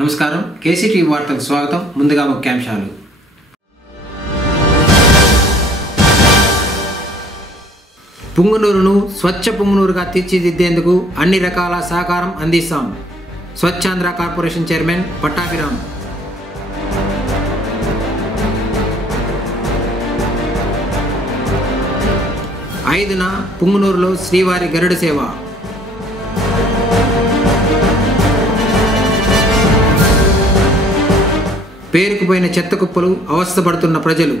నమస్కారం కేసీటీవీ వార్తలకు స్వాగతం. ముందుగా ముఖ్యాంశాలు. పుంగనూరును స్వచ్ఛ పుంగనూరుగా తీర్చిదిద్దేందుకు అన్ని రకాల సహకారం అందిస్తాం. Swachhandhra corporation chairman Pattabhiram. ఐదున పుంగనూరులో శ్రీవారి గరుడ సేవ. పేరుకుపోయిన చెత్త కుప్పలు అవస్థపడుతున్న ప్రజలు.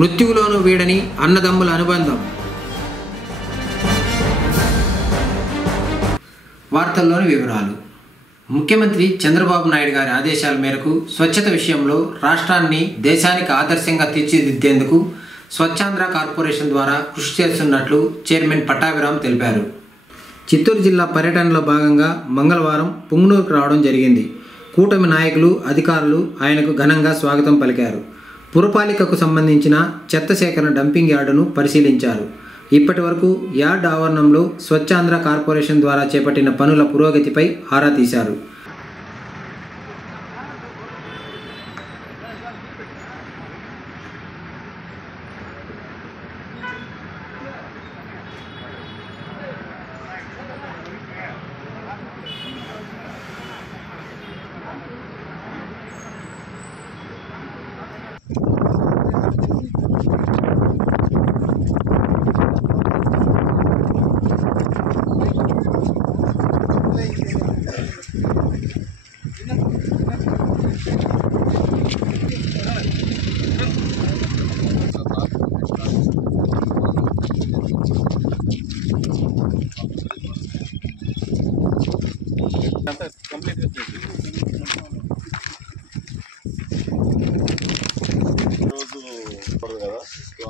మృత్యువులోనూ వీడని అన్నదమ్ముల అనుబంధం. వార్తల్లోని వివరాలు. ముఖ్యమంత్రి చంద్రబాబు నాయుడు గారి ఆదేశాల మేరకు స్వచ్ఛత విషయంలో రాష్ట్రాన్ని దేశానికి ఆదర్శంగా తీర్చిదిద్దేందుకు స్వచ్ఛాంధ్ర కార్పొరేషన్ ద్వారా కృషి చేస్తున్నట్లు చైర్మన్ పట్టాభిరామ్ తెలిపారు. చిత్తూరు జిల్లా పర్యటనలో భాగంగా మంగళవారం పుంగనూరుకు రావడం జరిగింది. కూటమి నాయకులు, అధికారులు ఆయనకు ఘనంగా స్వాగతం పలికారు. పురపాలికకు సంబంధించిన చెత్త సేకరణ డంపింగ్ యార్డును పరిశీలించారు. ఇప్పటి వరకు యార్డ్ ఆవరణంలో స్వచ్ఛాంధ్ర కార్పొరేషన్ ద్వారా చేపట్టిన పనుల పురోగతిపై ఆరా తీశారు.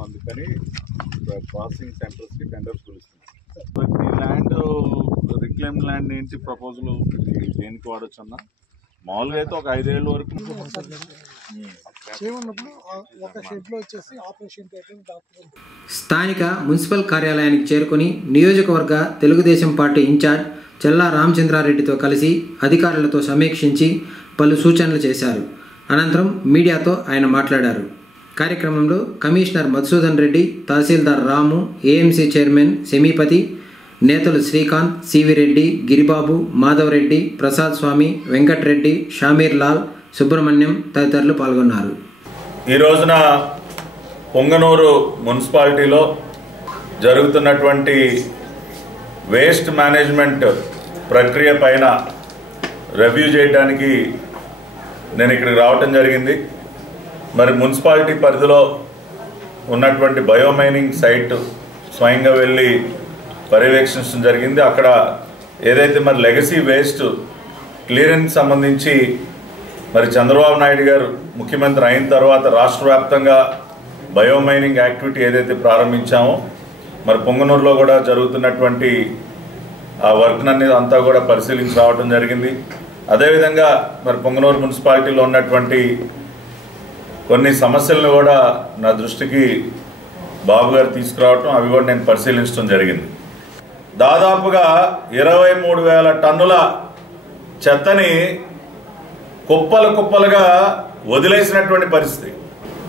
అందుకని ప్రాసెసింగ్ సెంటర్స్ కి టెండర్స్ పిలుస్తున్నాం. ఈ ల్యాండ్ రిక్లైమ్ ల్యాండ్ ఏంటి ప్రపోజల్ దేనికి వాడచ్చు అన్న? మామూలుగా అయితే ఒక 5 ఏళ్ళ వరకు స్థానిక మున్సిపల్ కార్యాలయానికి చేరుకుని నియోజకవర్గ తెలుగుదేశం పార్టీ ఇన్ఛార్జ్ చెల్లా రామచంద్రారెడ్డితో కలిసి అధికారులతో సమీక్షించి పలు సూచనలు చేశారు. అనంతరం మీడియాతో ఆయన మాట్లాడారు. కార్యక్రమంలో కమిషనర్ మధుసూదన్ రెడ్డి, తహసీల్దార్ రాము, ఏఎంసీ చైర్మన్ సెమీపతి, నేతలు శ్రీకాంత్, సివి రెడ్డి, గిరిబాబు, మాధవరెడ్డి, ప్రసాద్ స్వామి, వెంకట్రెడ్డి, షామీర్ లాల్, సుబ్రహ్మణ్యం తదితరులు పాల్గొన్నారు. ఈ రోజున పొంగనూరు మున్సిపాలిటీలో జరుగుతున్నటువంటి వేస్ట్ మేనేజ్మెంట్ ప్రక్రియ పైన రివ్యూ చేయడానికి నేను ఇక్కడికి రావటం జరిగింది. మరి మున్సిపాలిటీ పరిధిలో ఉన్నటువంటి బయోమైనింగ్ సైట్ స్వయంగా వెళ్ళి పర్యవేక్షించడం జరిగింది. అక్కడ ఏదైతే మరి లెగసీ వేస్ట్ క్లియరెన్స్ సంబంధించి మరి చంద్రబాబు నాయుడు గారు ముఖ్యమంత్రి అయిన తర్వాత రాష్ట్ర వ్యాప్తంగా బయోమైనింగ్ యాక్టివిటీ ఏదైతే ప్రారంభించామో మరి పొంగనూరులో కూడా జరుగుతున్నటువంటి ఆ వర్క్నన్నీ అంతా కూడా పరిశీలించి రావడం జరిగింది. అదేవిధంగా మరి పొంగనూరు మున్సిపాలిటీలో ఉన్నటువంటి కొన్ని సమస్యలను కూడా నా దృష్టికి బాబు గారు తీసుకురావటం, అవి కూడా నేను పరిశీలించడం జరిగింది. దాదాపుగా 23,000 టన్నుల చెత్తని కుప్పలు కుప్పలుగా వదిలేసినటువంటి పరిస్థితి.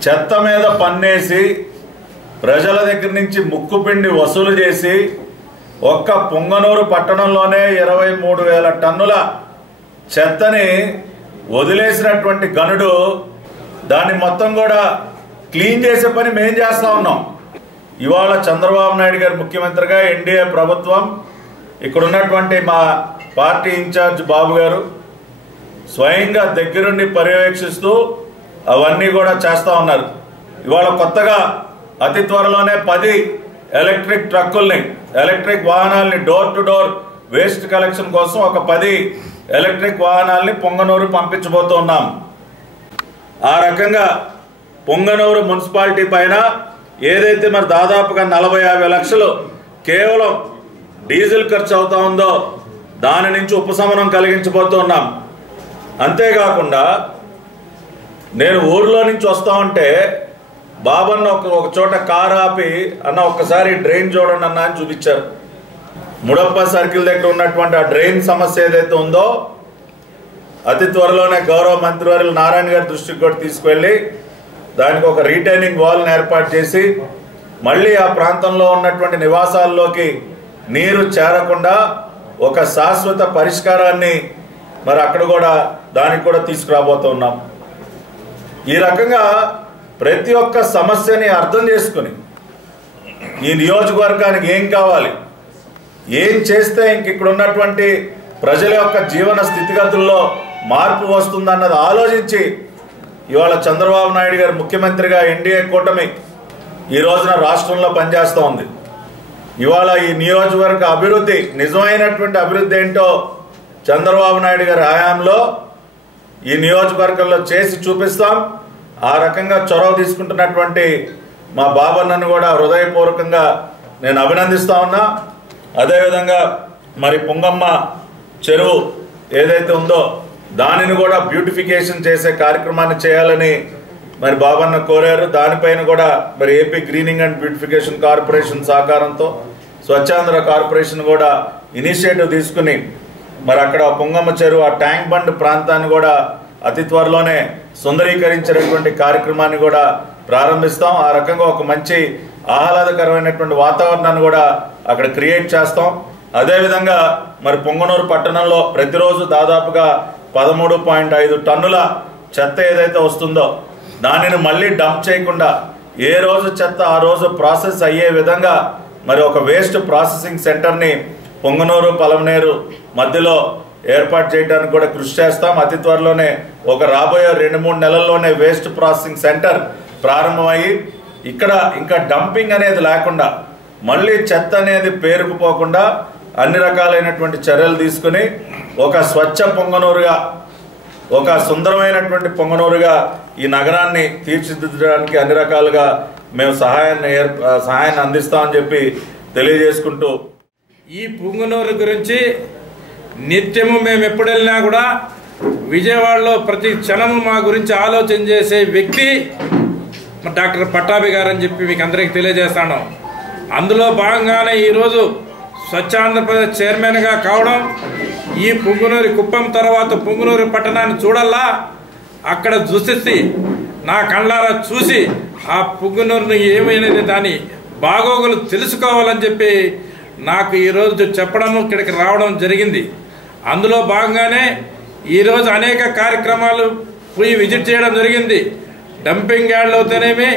చెత్త మీద పన్నేసి ప్రజల దగ్గర నుంచి ముక్కుపిండి వసూలు చేసి ఒక్క పొంగనూరు పట్టణంలోనే 23,000 టన్నుల చెత్తని వదిలేసినటువంటి గనుడు. దాన్ని మొత్తం కూడా క్లీన్ చేసే పని మేము చేస్తూ ఉన్నాం. ఇవాళ చంద్రబాబు నాయుడు గారు ముఖ్యమంత్రిగా, ఎన్డీఏ ప్రభుత్వం, ఇక్కడ ఉన్నటువంటి మా పార్టీ ఇన్ఛార్జ్ బాబు గారు స్వయంగా దగ్గరుండి పర్యవేక్షిస్తూ అవన్నీ కూడా చేస్తూ ఉన్నారు. ఇవాళ కొత్తగా అతి త్వరలోనే 10 ఎలక్ట్రిక్ ట్రక్కుల్ని, ఎలక్ట్రిక్ వాహనాలని door to door waste collection కోసం ఒక 10 ఎలక్ట్రిక్ వాహనాలని పొంగనూరు పంపించబోతున్నాం. ఆ రకంగా పొంగనూరు మున్సిపాలిటీ పైన ఏదైతే మరి దాదాపుగా 40-50 లక్షలు కేవలం డీజిల్ ఖర్చు అవుతా ఉందో దాని నుంచి ఉపశమనం కలిగించబోతున్నాం. అంతేకాకుండా నేను ఊర్లో నుంచి వస్తా ఉంటే బాబన్న ఒక చోట కారు ఆపి అన్న ఒక్కసారి డ్రైన్ చూడండి అన్న అని చూపించారు. ముడప్ప సర్కిల్ దగ్గర ఉన్నటువంటి ఆ డ్రైన్ సమస్య ఏదైతే ఉందో అతి త్వరలోనే గౌరవ మంత్రివర్యులు నారాయణ గారి దృష్టికి కూడా తీసుకువెళ్ళి దానికి ఒక రీటైనింగ్ వాల్ని ఏర్పాటు చేసి మళ్ళీ ఆ ప్రాంతంలో ఉన్నటువంటి నివాసాల్లోకి నీరు చేరకుండా ఒక శాశ్వత పరిష్కారాన్ని మరి అక్కడ కూడా దానికి కూడా తీసుకురాబోతున్నాం. ఈ రకంగా ప్రతి ఒక్క సమస్యని అర్థం చేసుకుని ఈ నియోజకవర్గానికి ఏం కావాలి, ఏం చేస్తే ఇంక ఇక్కడ ఉన్నటువంటి ప్రజల యొక్క జీవన స్థితిగతుల్లో మార్పు వస్తుందన్నది ఆలోచించి ఇవాళ చంద్రబాబు నాయుడు గారు ముఖ్యమంత్రిగా ఎన్డీఏ కూటమి ఈ రోజున రాష్ట్రంలో పనిచేస్తూ ఉంది. ఇవాళ ఈ నియోజకవర్గ అభివృద్ధి, నిజమైనటువంటి అభివృద్ధి ఏంటో చంద్రబాబు నాయుడు గారి హయాంలో ఈ నియోజకవర్గంలో చేసి చూపిస్తాం. ఆ రకంగా చొరవ తీసుకుంటున్నటువంటి మా బాబన్నను కూడా హృదయపూర్వకంగా నేను అభినందిస్తా ఉన్నా. అదేవిధంగా మరి పుంగమ్మ చెరువు ఏదైతే ఉందో దానిని కూడా బ్యూటిఫికేషన్ చేసే కార్యక్రమాన్ని చేయాలని మరి బాబన్న కోరారు. దానిపైన కూడా మరి AP greening and beautification corporation సహకారంతో స్వచ్ఛాంధ్ర కార్పొరేషన్ కూడా ఇనిషియేటివ్ తీసుకుని మరి అక్కడ పుంగమ్మ చెరువు ఆ ట్యాంక్ బండ్ ప్రాంతాన్ని కూడా అతి త్వరలోనే సుందరీకరించేటువంటి కార్యక్రమాన్ని కూడా ప్రారంభిస్తాం. ఆ రకంగా ఒక మంచి ఆహ్లాదకరమైనటువంటి వాతావరణాన్ని కూడా అక్కడ క్రియేట్ చేస్తాం. అదేవిధంగా మరి పొంగనూరు పట్టణంలో ప్రతిరోజు దాదాపుగా 13.5 టన్నుల చెత్త ఏదైతే వస్తుందో దానిని మళ్ళీ డంప్ చేయకుండా ఏ రోజు చెత్త ఆ రోజు ప్రాసెస్ అయ్యే విధంగా మరి ఒక వేస్ట్ ప్రాసెసింగ్ సెంటర్ని పొంగనూరు పలమనేరు మధ్యలో ఏర్పాటు చేయడానికి కూడా కృషి చేస్తాం. అతి త్వరలోనే ఒక రాబోయే 2-3 నెలల్లోనే వేస్ట్ ప్రాసెసింగ్ సెంటర్ ప్రారంభమయ్యి ఇక్కడ ఇంకా డంపింగ్ అనేది లేకుండా మళ్ళీ చెత్త అనేది పేరుకుపోకుండా అన్ని రకాలైనటువంటి చర్యలు తీసుకుని ఒక స్వచ్ఛ పొంగనూరుగా, ఒక సుందరమైనటువంటి పొంగనూరుగా ఈ నగరాన్ని తీర్చిదిద్దడానికి అన్ని రకాలుగా మేము సహాయాన్ని అందిస్తామని చెప్పి తెలియజేసుకుంటూ, ఈ పొంగనూరు గురించి నిత్యము మేము ఎప్పుడు వెళ్ళినా కూడా విజయవాడలో ప్రతి క్షణము మా గురించి ఆలోచన చేసే వ్యక్తి డాక్టర్ పట్టాభి గారు అని చెప్పి మీకు అందరికీ తెలియజేస్తాను. అందులో భాగంగానే ఈరోజు స్వచ్ఛ ఆంధ్రప్రదేశ్ చైర్మన్గా కావడం, ఈ పొంగనూరు కుప్పం తర్వాత పొంగనూరు పట్టణాన్ని చూడల్లా అక్కడ చూసి నా కళ్ళారా చూసి ఆ పొంగనూరుని ఏమైనది దాని బాగోగులు తెలుసుకోవాలని చెప్పి నాకు ఈరోజు చెప్పడము ఇక్కడికి రావడం జరిగింది. అందులో భాగంగానే ఈరోజు అనేక కార్యక్రమాలు పోయి విజిట్ చేయడం జరిగింది. డంపింగ్ యార్డ్లు అవుతానేమి,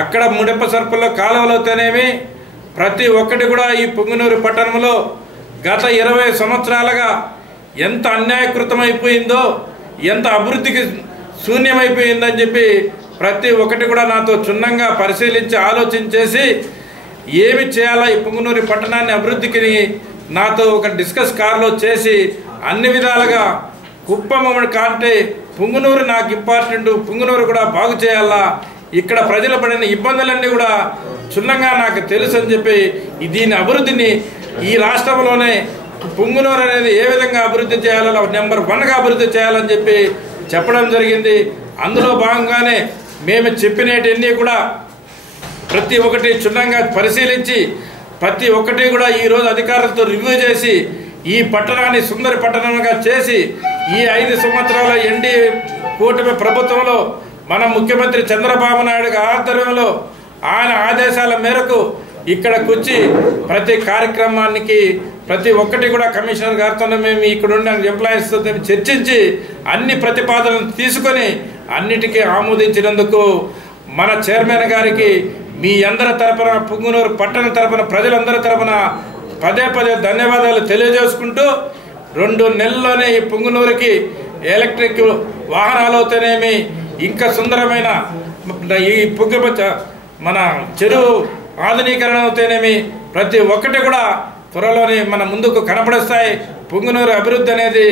అక్కడ ముడప సర్పుల్లో కాలువలు అవుతానేమి, ప్రతి ఒక్కటి కూడా ఈ పొంగనూరు పట్టణంలో గత 20 సంవత్సరాలుగా ఎంత అన్యాయకృతమైపోయిందో, ఎంత అభివృద్ధికి శూన్యమైపోయిందని చెప్పి ప్రతి ఒక్కటి కూడా నాతో క్షుణ్ణంగా పరిశీలించి ఆలోచించేసి ఏమి చేయాలా ఈ పొంగనూరు పట్టణాన్ని అభివృద్ధికి నాతో ఒక డిస్కస్ కార్లో చేసి అన్ని విధాలుగా కుప్పం కంటే పొంగనూరు నాకు ఇంపార్టెంట్, పొంగనూరు కూడా బాగు చేయాలా, ఇక్కడ ప్రజలు పడిన ఇబ్బందులన్నీ కూడా క్షుణ్ణంగా నాకు తెలుసు అని చెప్పి దీని అభివృద్ధిని ఈ రాష్ట్రంలోనే పొంగనూరు అనేది ఏ విధంగా అభివృద్ధి చేయాలో నెంబర్ 1గా అభివృద్ధి చేయాలని చెప్పి చెప్పడం జరిగింది. అందులో భాగంగానే మేము చెప్పినవన్నీ కూడా ప్రతి ఒక్కటి క్షుణ్ణంగా పరిశీలించి ప్రతి ఒక్కటి కూడా ఈరోజు అధికారులతో రివ్యూ చేసి ఈ పట్టణాన్ని సుందర పట్టణంగా చేసి ఈ 5 సంవత్సరాల ఎన్డీఏ కూటమి ప్రభుత్వంలో మన ముఖ్యమంత్రి చంద్రబాబు నాయుడు గారి ఆధ్వర్యంలో ఆయన ఆదేశాల మేరకు ఇక్కడికి వచ్చి ప్రతి కార్యక్రమానికి ప్రతి ఒక్కటి కూడా కమిషనర్ గారితో మేము ఇక్కడ ఉన్న ఎంప్లాయీస్తో చర్చించి అన్ని ప్రతిపాదనలు తీసుకొని అన్నిటికీ ఆమోదించినందుకు మన చైర్మన్ గారికి మీ అందరి తరపున పొంగనూరు పట్టణ తరపున ప్రజలందరి తరపున పదే ధన్యవాదాలు తెలియజేసుకుంటూ 2 నెలల్లోనే ఈ పొంగనూరుకి ఎలక్ట్రిక్ వాహనాలు అవుతానేమి, ఇంకా సుందరమైన ఈ మన చెరువు ఆధునీకరణ అవుతానేమి ప్రతి ఒక్కటి కూడా త్వరలోనే మన ముందుకు కనపడిస్తాయి. పొంగనూరు అభివృద్ధి అనేది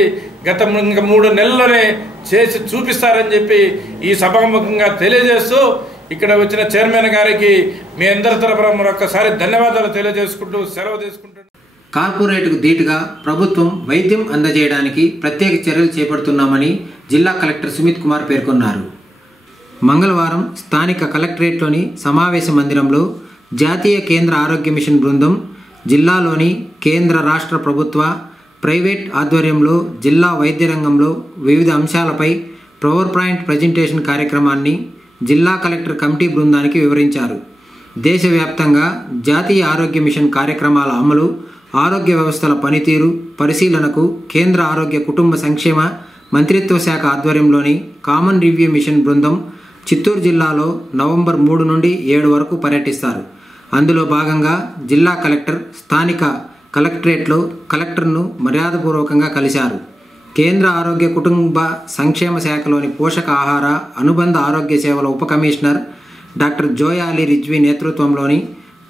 గత 3 నెలల్లోనే చేసి చూపిస్తారని చెప్పి ఈ సభాముఖంగా తెలియజేస్తూ ఇక్కడ వచ్చిన చైర్మన్ గారికి మీ అందరి తరపున మరొకసారి ధన్యవాదాలు తెలియజేసుకుంటూ సెలవు తీసుకుంటున్నాను. కార్పొరేట్కు ధీటుగా ప్రభుత్వం వైద్యం అందజేయడానికి ప్రత్యేక చర్యలు చేపడుతున్నామని జిల్లా కలెక్టర్ సుమిత్ కుమార్ పేర్కొన్నారు. మంగళవారం స్థానిక కలెక్టరేట్లోని సమావేశ మందిరంలో జాతీయ కేంద్ర ఆరోగ్య మిషన్ బృందం జిల్లాలోని కేంద్ర రాష్ట్ర ప్రభుత్వ ప్రైవేట్ ఆధ్వర్యంలో జిల్లా వైద్య రంగంలో వివిధ అంశాలపై పవర్ పాయింట్ ప్రజెంటేషన్ కార్యక్రమాన్ని జిల్లా కలెక్టర్ కమిటీ బృందానికి వివరించారు. దేశవ్యాప్తంగా జాతీయ ఆరోగ్య మిషన్ కార్యక్రమాల అమలు, ఆరోగ్య వ్యవస్థల పనితీరు పరిశీలనకు కేంద్ర ఆరోగ్య కుటుంబ సంక్షేమ మంత్రిత్వ శాఖ ఆధ్వర్యంలోని కామన్ రివ్యూ మిషన్ బృందం చిత్తూరు జిల్లాలో నవంబర్ 3 నుండి 7 వరకు పర్యటిస్తారు. అందులో భాగంగా జిల్లా కలెక్టర్ స్థానిక కలెక్టరేట్లో కలెక్టర్ను మర్యాదపూర్వకంగా కలిశారు. కేంద్ర ఆరోగ్య కుటుంబ సంక్షేమ శాఖలోని పోషక ఆహార అనుబంధ ఆరోగ్య సేవల ఉప కమిషనర్ డాక్టర్ జోయాలి రిజ్వీ నేతృత్వంలోని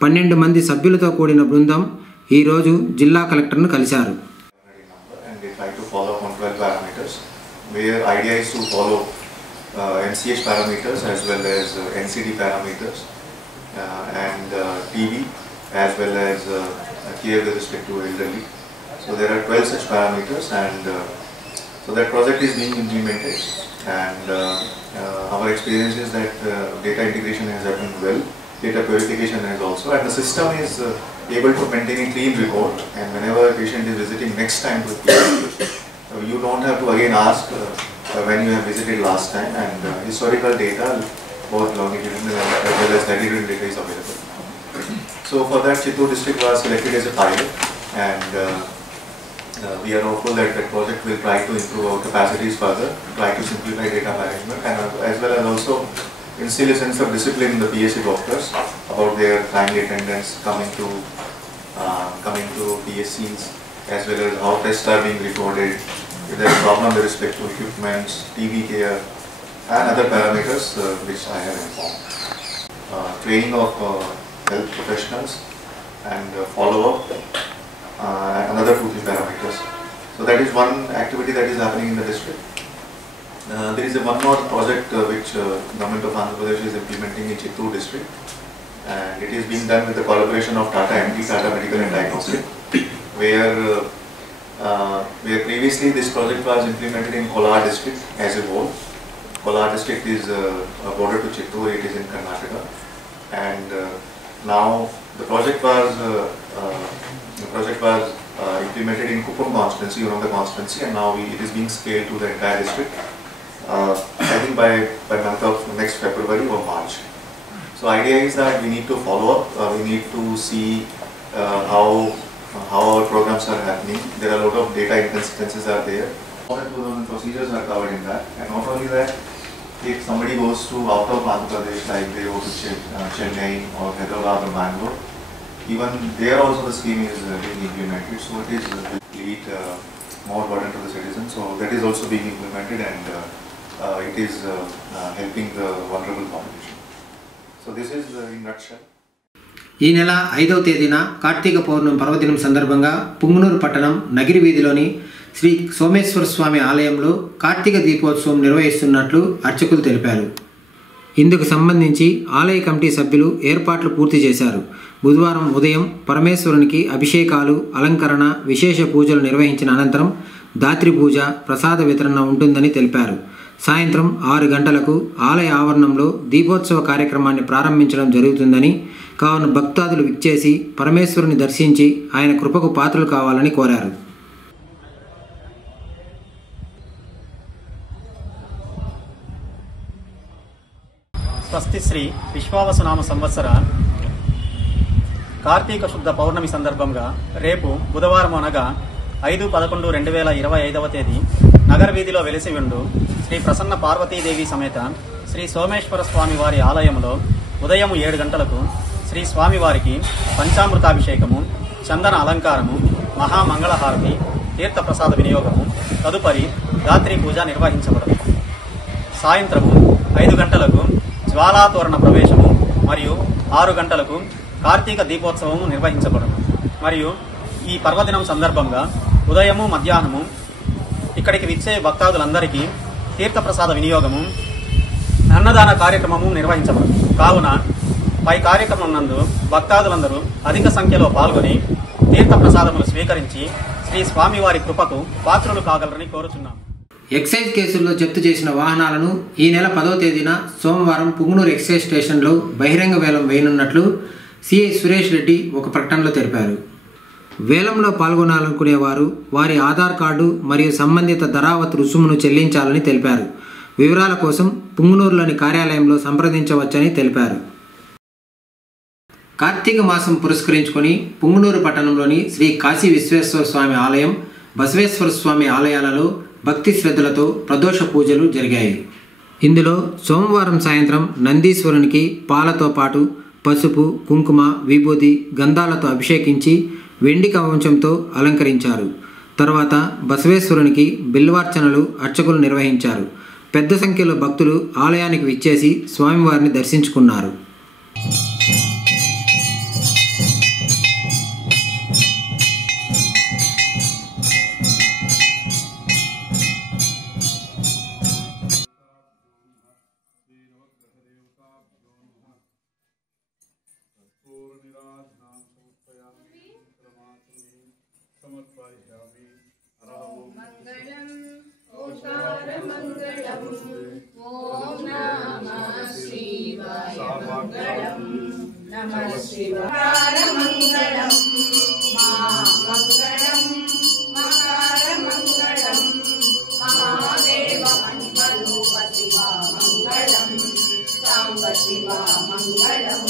12 మంది సభ్యులతో కూడిన బృందం ఈరోజు జిల్లా కలెక్టర్ను కలిశారు. Where idea is to follow MCH parameters as well as NCD parameters and TB as well as care with respect to elderly. So there are 12 such parameters, and so that project is being implemented, and our experience is that data integration has happened well, data purification has also, and the system is able to maintain a clean record, and whenever a patient is visiting next time to you don't have to again ask when you have visited last time, and historical data, both longitudinal as well as latitudinal data is available. So for that, Chittoor district was selected as a pilot, and we are hopeful that that project will try to improve our capacities further, try to simplify data management, and as well as also instill a sense of discipline in the PSC doctors about their timely attendance coming to PSCs, as well as how tests are being recorded, if there is a problem with respect to equipments, TB care, and other parameters which I have informed. Training of health professionals and follow-up, another 2-3 parameters. So that is one activity that is happening in the district. There is one more project which Government of Andhra Pradesh is implementing in Chittoor district, and it is being done with the collaboration of Tata MD, Tata Medical and Diagnostic, where previously this project was implemented in Kolar district as a whole. Kolar district is a border to Chittoor, it is in Karnataka, and now the project was implemented in Kuppam constituency, one of the constituency, and now it is being scaled to the entire district. I think by month of next February or March. So idea is that we need to follow up, we need to see how our programs are happening. There are a lot of data inconsistencies are there. All the procedures are covered in that, and not only that, if somebody goes to out of Andhra Pradesh, like they go to Chennai or Hyderabad or Bangalore, even there also the scheme is being implemented. So it is lead more burden to the citizens. So that is also being implemented, and it is helping the vulnerable population. So this is in nutshell. ఈ నెల 5వ తేదీన కార్తీక పౌర్ణమి పర్వదినం సందర్భంగా పుంగనూరు పట్టణం నగిరి వీధిలోని శ్రీ సోమేశ్వర స్వామి ఆలయంలో కార్తీక దీపోత్సవం నిర్వహిస్తున్నట్లు అర్చకులు తెలిపారు. ఇందుకు సంబంధించి ఆలయ కమిటీ సభ్యులు ఏర్పాట్లు పూర్తి చేశారు. బుధవారం ఉదయం పరమేశ్వరునికి అభిషేకాలు, అలంకరణ, విశేష పూజలు నిర్వహించిన అనంతరం దాత్రి పూజ, ప్రసాద వితరణ ఉంటుందని తెలిపారు. సాయంత్రం 6 గంటలకు ఆలయ ఆవరణంలో దీపోత్సవ కార్యక్రమాన్ని ప్రారంభించడం జరుగుతుందని, కావున భక్తాదులు విచ్చేసి పరమేశ్వరుని దర్శించి ఆయన కృపకు పాత్రలు కావాలని కోరారు. స్వస్తి శ్రీ విశ్వావసునామ సంవత్సర కార్తీక శుద్ధ పౌర్ణమి సందర్భంగా రేపు బుధవారం అనగా 5/11/2025 తేదీ నగర వీధిలో వెలిసి ఉండు శ్రీ ప్రసన్న పార్వతీదేవి సమేత శ్రీ సోమేశ్వర స్వామి వారి ఆలయంలో ఉదయం 7 గంటలకు శ్రీ స్వామివారికి పంచామృతాభిషేకము, చందన అలంకారము, మహామంగళహారతి, తీర్థప్రసాద వినియోగము, తదుపరి రాత్రి పూజ నిర్వహించబడదు. సాయంత్రము 5 గంటలకు జ్వాలాతోరణ ప్రవేశము మరియు 6 గంటలకు కార్తీక దీపోత్సవము నిర్వహించబడను. మరియు ఈ పర్వదినం సందర్భంగా ఉదయము, మధ్యాహ్నము ఇక్కడికి విచ్చే భక్తాదులందరికీ తీర్థప్రసాద వినియోగము, అన్నదాన కార్యక్రమము నిర్వహించబడదు. కావున పై కార్యక్రమం నందు భక్తాదులందరూ అధిక సంఖ్యలో పాల్గొని తీర్థప్రసాదములు స్వీకరించి శ్రీ స్వామివారి కృపకు పాత్రులు కాగలరని కోరుచున్నాము. ఎక్సైజ్ కేసుల్లో జప్తు చేసిన వాహనాలను ఈ నెల 10వ తేదీన సోమవారం పుంగనూరు ఎక్సైజ్ స్టేషన్లో బహిరంగ వేలం వేయనున్నట్లు సిఐ సురేష్ రెడ్డి ఒక ప్రకటనలో తెలిపారు. వేలంలో పాల్గొనాలనుకునేవారు వారి ఆధార్ కార్డు మరియు సంబంధిత ధరావత్ రుసుమును చెల్లించాలని తెలిపారు. వివరాల కోసం పుంగనూరులోని కార్యాలయంలో సంప్రదించవచ్చని తెలిపారు. కార్తీక మాసం పురస్కరించుకొని పుంగనూరు పట్టణంలోని శ్రీ కాశీ విశ్వేశ్వర స్వామి ఆలయం, బసవేశ్వర స్వామి ఆలయాలలో భక్తి శ్రద్ధలతో ప్రదోష పూజలు జరిగాయి. ఇందులో సోమవారం సాయంత్రం నందీశ్వరునికి పాలతో పాటు పసుపు, కుంకుమ, విభూతి, గంధాలతో అభిషేకించి వెండి కవచంతో అలంకరించారు. తర్వాత బసవేశ్వరునికి బిల్వార్చనలు అర్చకులు నిర్వహించారు. పెద్ద సంఖ్యలో భక్తులు ఆలయానికి విచ్చేసి స్వామివారిని దర్శించుకున్నారు. नमः शिवाय मंगलम मंगलम मकार मंगलम महादेव मंगलोप शिवा मंगलम सांब शिवा मंगलम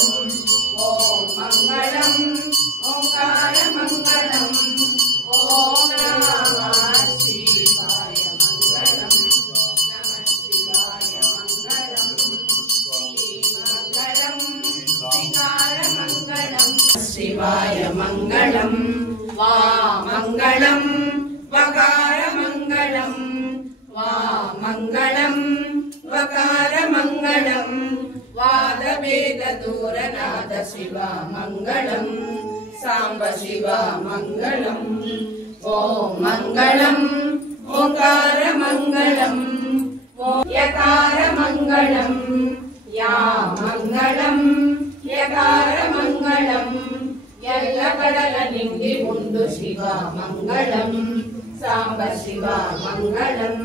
ओम मंगलम ओंकार मंगलम ओम नमः शिवाय मंगलम नमः शिवाय मंगलम शिवाय मंगलम वा मंगलम वकार मंगलम वा मंगलम वकार मंगलम वाद वेद दूरनाद शिवा मंगलम सांब शिवा मंगलम ओम मंगलम ओंकार मंगलम यकार मंगलम या मंगलम यकार मंगलम यल्ल कडल निंडि उंडु शिव मंगलम सांब शिव मंगलम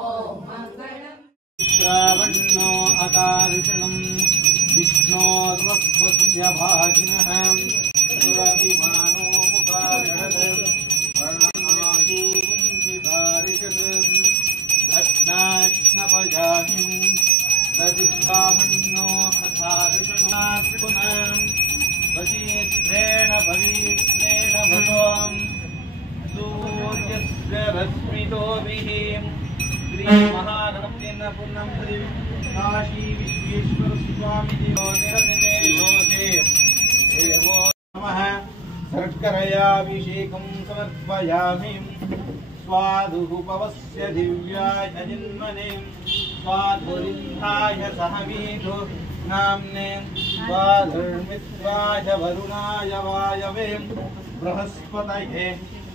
ओम मंगलम श्रावणो अकार्षणं विष्णोर्वस्वस्य भागिनः सुरभिमानो मुखागणः प्रणमायुं चितारिषत् दक्षिणाक्ष्णपजाहिं ददिश्रावणो अकार्षणात्पुनः पवित्रेण पवित्रेण भगवान् सूर्यस्य रश्मितोभिः श्रीमहागणपतेन पुन्नं श्री काशी विश्वेश्वर स्वामी ज्योतिर्निर्देशोऽधे देवो नमः शर्करयाभिषेकं समर्पयामि स्वादुपवस्य दिव्याय जन्मने स्वाधुरिन्धाय सहवीधो नाम्ने स्वाधर्मित्वाय वरुणाय वायवे बृहस्पतये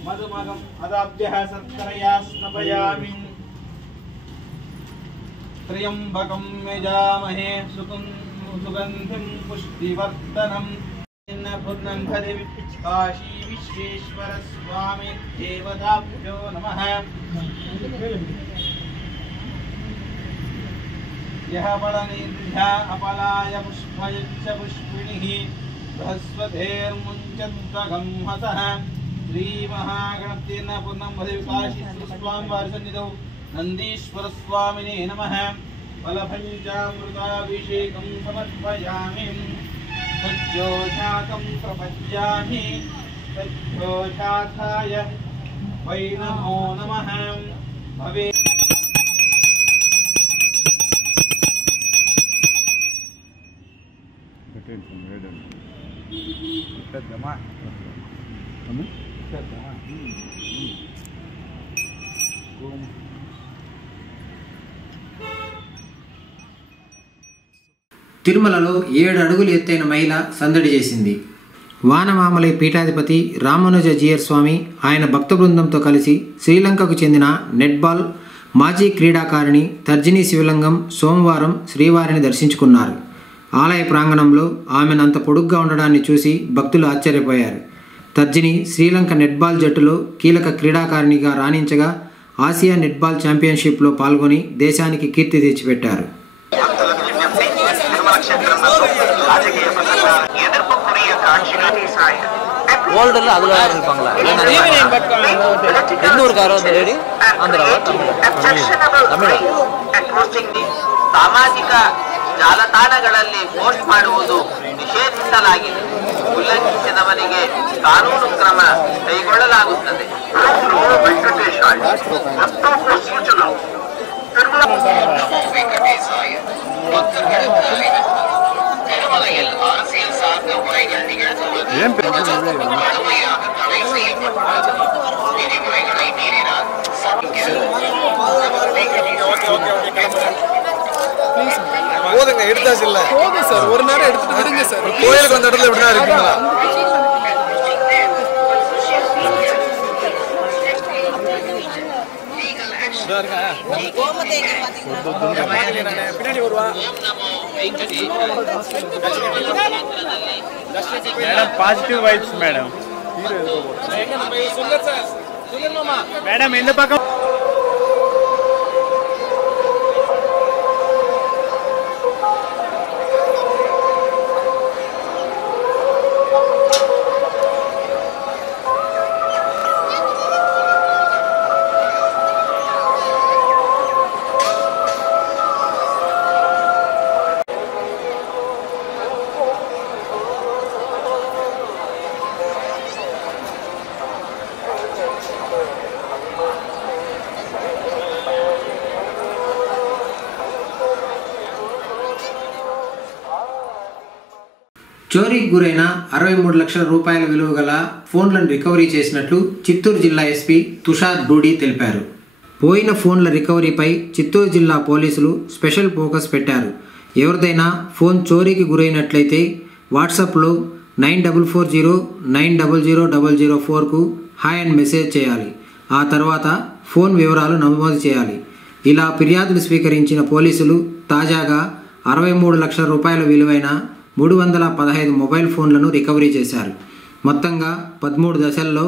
मधुमगम् अदाभ्यः शर्करया स्नपयामि त्र्यम्बकं यजामहे सुगन्धिं पुष्टिवर्धनम् पूर्णं हरि काशी विश्वेश्वर स्वामी देवताभ्यो नमः यः पडनिध्या अपलाय पुष्पयच्च पुष्पिणिः बृहस्पतेर्मुञ्चन्तगं हसः श्रीमहागणपतेन पूर्णं हरिकाशी स्वामिवारिसन्निधौ नन्दीश्वरस्वामिने नमः फलपञ्चामृताभिषेकं समर्पयामि तज्जोषाकं प्रपद्यामि तज्जोषाकाय वै नमो नमः भवे తిరుమలలో 7 అడుగులు ఎత్తైన మహిళ సందడి చేసింది. వానమామలై పీఠాధిపతి రామానుజీయర్ స్వామి ఆయన భక్త బృందంతో కలిసి శ్రీలంకకు చెందిన నెట్బాల్ మాజీ క్రీడాకారిణి తర్జిని శివలింగం సోమవారం శ్రీవారిని దర్శించుకున్నారు. ఆలయ ప్రాంగణంలో ఆమెనంత పొడుగ్గా ఉండడాన్ని చూసి భక్తులు ఆశ్చర్యపోయారు. తర్జిని శ్రీలంక నెట్బాల్ జట్టులో కీలక క్రీడాకారిణిగా రాణించగా ఆసియా నెట్బాల్ ఛాంపియన్షిప్లో పాల్గొని దేశానికి కీర్తి తెచ్చిపెట్టారు. ಸಾಮಾಜಿಕ ಜಾಲತಾಣಗಳಲ್ಲಿ ಪೋಸ್ಟ್ ಮಾಡುವುದು ನಿಷೇಧಿಸಲಾಗಿದೆ. ಉಲ್ಲಂಘಿಸಿದವರಿಗೆ ಕಾನೂನು ಕ್ರಮ ಕೈಗೊಳ್ಳಲಾಗುತ್ತದೆ. திருமலையில் அரசியல் சார்ந்த உரைகள் நிகழ்த்துவது கடுமையாக தடை செய்யப்பட்டுள்ளது. விதிமுறைகளை மீறினால் போதுங்க, எடுத்தாச்சு இல்ல போதும் சார், ஒரு நேரம் எடுத்துட்டு விடுங்க சார். கோயிலுக்கு அந்த இடத்துல எப்படின்னா இருக்கீங்களா? பின்னாடி வருவா madam, positive vibes madam. Madam இந்த பக்கம் చోరీకి గురైన 63 లక్షల రూపాయల విలువ గల ఫోన్లను రికవరీ చేసినట్లు చిత్తూరు జిల్లా ఎస్పీ తుషార్ డూడి తెలిపారు. పోయిన ఫోన్ల రికవరీపై చిత్తూరు జిల్లా పోలీసులు స్పెషల్ ఫోకస్ పెట్టారు. ఎవరిదైనా ఫోన్ చోరీకి గురైనట్లయితే వాట్సాప్లో 9440900004కు హాయ్ అని మెసేజ్ చేయాలి. ఆ తర్వాత ఫోన్ వివరాలు నమోదు చేయాలి. ఇలా ఫిర్యాదులు స్వీకరించిన పోలీసులు తాజాగా 63 లక్షల రూపాయల విలువైన 315 మొబైల్ ఫోన్లను రికవరీ చేశారు. మొత్తంగా 13 దశల్లో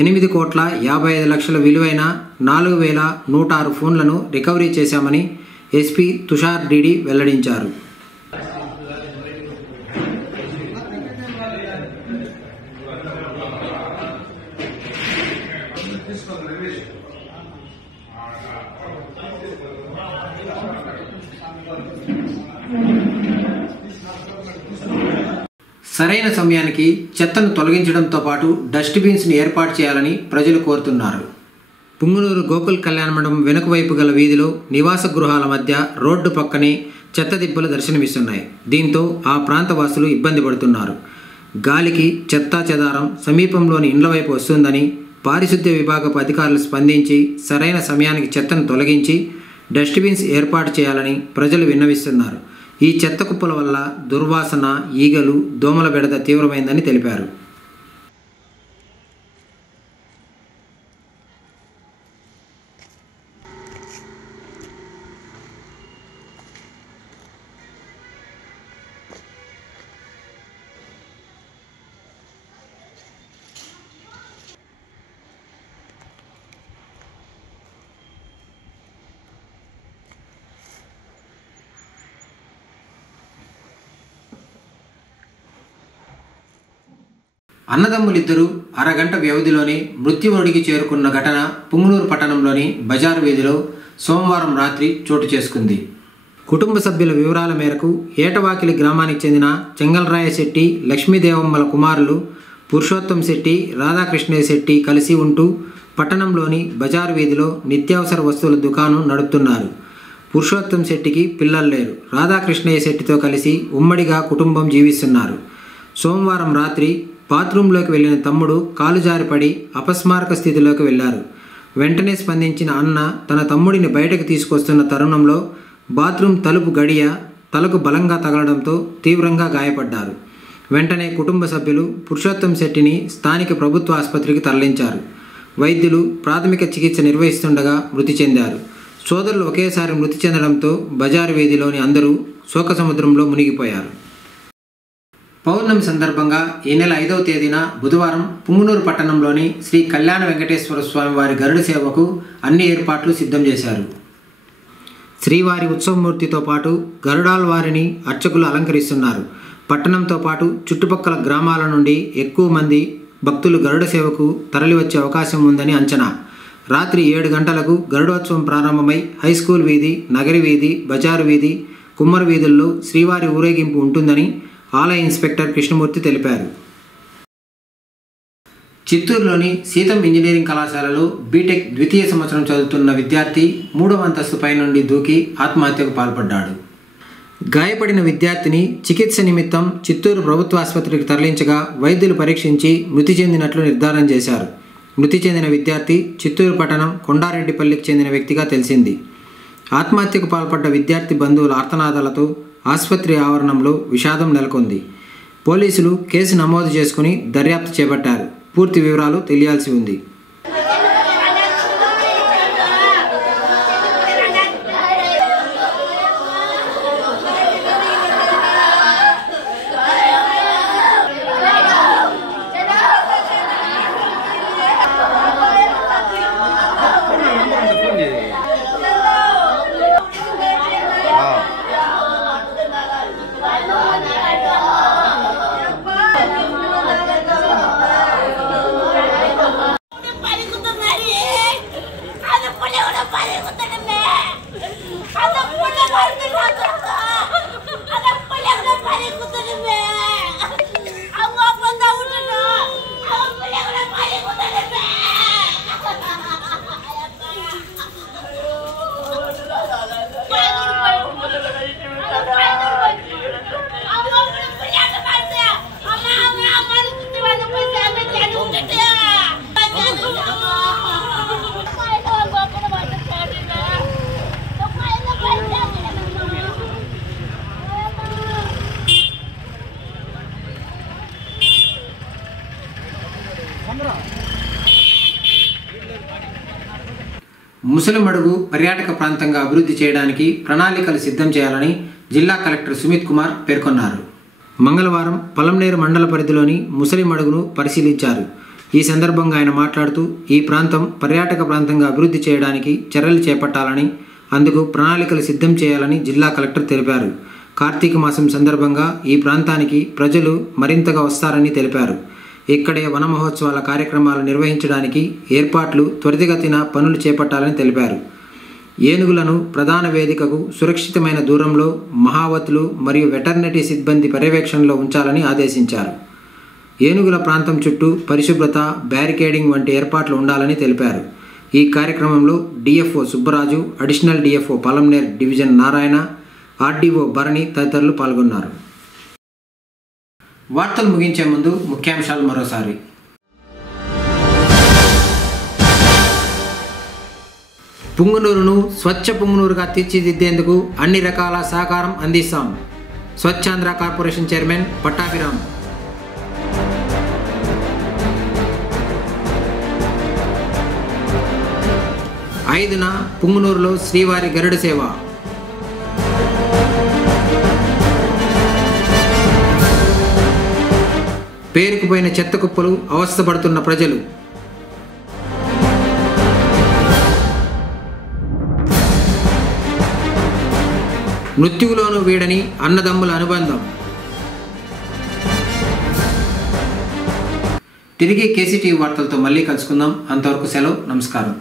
8,55,00,000 విలువైన 4,106 ఫోన్లను రికవరీ చేశామని ఎస్పీ తుషార్ డీడీ వెల్లడించారు. సరైన సమయానికి చెత్తను తొలగించడంతో పాటు డస్ట్బిన్స్ని ఏర్పాటు చేయాలని ప్రజలు కోరుతున్నారు. పుంగనూరు గోకుల్ కళ్యాణ మండపం వెనుక వైపు గల వీధిలో నివాస గృహాల మధ్య రోడ్డు పక్కనే చెత్త దిబ్బలు దర్శనమిస్తున్నాయి. దీంతో ఆ ప్రాంత వాసులు ఇబ్బంది పడుతున్నారు. గాలికి చెత్తా చెదారం సమీపంలోని ఇండ్ల వైపు వస్తుందని పారిశుద్ధ్య విభాగపు అధికారులు స్పందించి సరైన సమయానికి చెత్తను తొలగించి డస్ట్బిన్స్ ఏర్పాటు చేయాలని ప్రజలు విన్నవిస్తున్నారు. ఈ చెత్త కుప్పల వల్ల దుర్వాసన, ఈగలు, దోమల బెడద తీవ్రమైందని తెలిపారు. అన్నదమ్ములిద్దరూ అరగంట వ్యవధిలోనే మృత్యువుడికి చేరుకున్న ఘటన పుంగనూరు పట్టణంలోని బజారు వీధిలో సోమవారం రాత్రి చోటు చేసుకుంది. కుటుంబ సభ్యుల వివరాల మేరకు ఏటవాకిలి గ్రామానికి చెందిన చెంగల్రాయ శెట్టి, లక్ష్మీదేవమ్మల కుమారులు పురుషోత్తం శెట్టి, రాధాకృష్ణయ్య శెట్టి కలిసి ఉంటూ పట్టణంలోని బజారు వీధిలో నిత్యావసర వస్తువుల దుకాణం నడుపుతున్నారు. పురుషోత్తం శెట్టికి పిల్లలు లేరు. రాధాకృష్ణయ్య శెట్టితో కలిసి ఉమ్మడిగా కుటుంబం జీవిస్తున్నారు. సోమవారం రాత్రి బాత్రూంలోకి వెళ్లిన తమ్ముడు కాలు జారిపడి అపస్మారక స్థితిలోకి వెళ్లారు. వెంటనే స్పందించిన అన్న తన తమ్ముడిని బయటకు తీసుకొస్తున్న తరుణంలో బాత్రూం తలుపు గడియ తలకు బలంగా తగలడంతో తీవ్రంగా గాయపడ్డారు. వెంటనే కుటుంబ సభ్యులు పురుషోత్తం శెట్టిని స్థానిక ప్రభుత్వ ఆసుపత్రికి తరలించారు. వైద్యులు ప్రాథమిక చికిత్స నిర్వహిస్తుండగా మృతి చెందారు. సోదరులు ఒకేసారి మృతి చెందడంతో బజారు వీధిలోని అందరూ శోక సముద్రంలో మునిగిపోయారు. పౌర్ణమి సందర్భంగా ఈ నెల 5వ తేదీన బుధవారం పుంగునూరు పట్టణంలోని శ్రీ కళ్యాణ వెంకటేశ్వర స్వామి వారి గరుడ సేవకు అన్ని ఏర్పాట్లు సిద్ధం చేశారు. శ్రీవారి ఉత్సవమూర్తితో పాటు గరుడాల్ వారిని అర్చకులు అలంకరిస్తున్నారు. పట్టణంతో పాటు చుట్టుపక్కల గ్రామాల నుండి ఎక్కువ మంది భక్తులు గరుడ సేవకు తరలివచ్చే అవకాశం ఉందని అంచనా. రాత్రి 7 గంటలకు గరుడోత్సవం ప్రారంభమై హైస్కూల్ వీధి, నగరి వీధి, బజారు వీధి, కుమ్మర వీధుల్లో శ్రీవారి ఊరేగింపు ఉంటుందని ఆలయ ఇన్స్పెక్టర్ కృష్ణమూర్తి తెలిపారు. చిత్తూరులోని సీతం ఇంజనీరింగ్ కళాశాలలో బీటెక్ ద్వితీయ సంవత్సరం చదువుతున్న విద్యార్థి 3వ అంతస్తుపై నుండి దూకి ఆత్మహత్యకు పాల్పడ్డాడు. గాయపడిన విద్యార్థిని చికిత్స నిమిత్తం చిత్తూరు ప్రభుత్వ ఆసుపత్రికి తరలించగా వైద్యులు పరీక్షించి మృతి చెందినట్లు నిర్ధారణ చేశారు. మృతి చెందిన విద్యార్థి చిత్తూరు పట్టణం కొండారెడ్డిపల్లికి చెందిన వ్యక్తిగా తెలిసింది. ఆత్మహత్యకు పాల్పడ్డ విద్యార్థి బంధువుల ఆర్తనాదాలతో ఆసుపత్రి ఆవరణంలో విషాదం నెలకొంది. పోలీసులు కేసు నమోదు చేసుకుని దర్యాప్తు చేపట్టారు. పూర్తి వివరాలు తెలియాల్సి ఉంది. ముసలిమడుగు పర్యాటక ప్రాంతంగా అభివృద్ధి చేయడానికి ప్రణాళికలు సిద్ధం చేయాలని జిల్లా కలెక్టర్ సుమిత్ కుమార్ పేర్కొన్నారు. మంగళవారం పలంనేరు మండల పరిధిలోని ముసలిమడుగును పరిశీలించారు. ఈ సందర్భంగా ఆయన మాట్లాడుతూ ఈ ప్రాంతం పర్యాటక ప్రాంతంగా అభివృద్ధి చేయడానికి చర్యలు చేపట్టాలని, అందుకు ప్రణాళికలు సిద్ధం చేయాలని జిల్లా కలెక్టర్ తెలిపారు. కార్తీక మాసం సందర్భంగా ఈ ప్రాంతానికి ప్రజలు మరింతగా వస్తారని తెలిపారు. ఇక్కడే వన మహోత్సవాల కార్యక్రమాలు నిర్వహించడానికి ఏర్పాట్లు త్వరితగతిన పనులు చేపట్టాలని తెలిపారు. ఏనుగులను ప్రధాన వేదికకు సురక్షితమైన దూరంలో మహావతులు మరియు వెటర్నరీ సిబ్బంది పర్యవేక్షణలో ఉంచాలని ఆదేశించారు. ఏనుగుల ప్రాంతం చుట్టూ పరిశుభ్రత, బ్యారికేడింగ్ వంటి ఏర్పాట్లు ఉండాలని తెలిపారు. ఈ కార్యక్రమంలో DFO Subbaraju, additional DFO Palamaner division Narayana, RDO Bharani తదితరులు పాల్గొన్నారు. వార్తలు ముగించే ముందు ముఖ్యాంశాలు మరోసారి. పుంగునూరును స్వచ్ఛ పుంగునూరుగా తీర్చిదిద్దేందుకు అన్ని రకాల సహకారం అందిస్తాం. Swachhandhra corporation chairman Pattabhiram. ఐదున పుంగునూరులో శ్రీవారి గరుడ సేవ. పేరుకుపోయిన చెత్త కుప్పలు అవస్థపడుతున్న ప్రజలు. మృత్యువులోనూ వీడని అన్నదమ్ముల అనుబంధం. తిరిగి కేసీటీవీ వార్తలతో మళ్ళీ కలుసుకుందాం. అంతవరకు సెలవు. నమస్కారం.